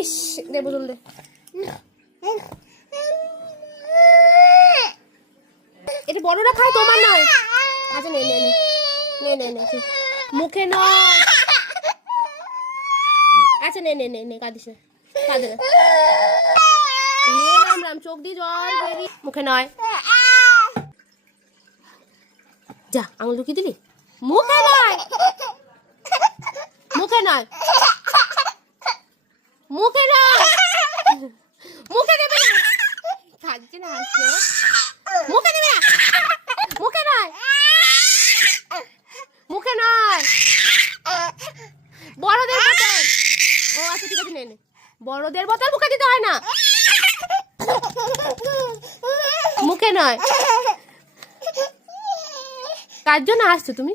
ইস দে বোতল দে। এটা বড়রা খায়, তোমার নয়। আচ্ছা নে নে নে নে নে নে মুখে নয়। আচ্ছা নে নে নে নে কাঁদিস না, কাঁদে না। রাম রাম, চোখ দিয়ে জল বেরি। মুখে নয়, যা আঙুল ঢুকিয়ে দিলি। মুখে নয়, মুখে নয়, মুখে নয়, মুখে দেবে না। খাচ্ছে না, হাসছে। মুখে দেবে না, মুখে নয়, মুখে নয়। বড়দের বোতল। ও আচ্ছা ঠিক আছে নে নে। বড়দের বোতল মুখে দিতে হয় না। মুখে নয়। কার জন্য আসছো তুমি?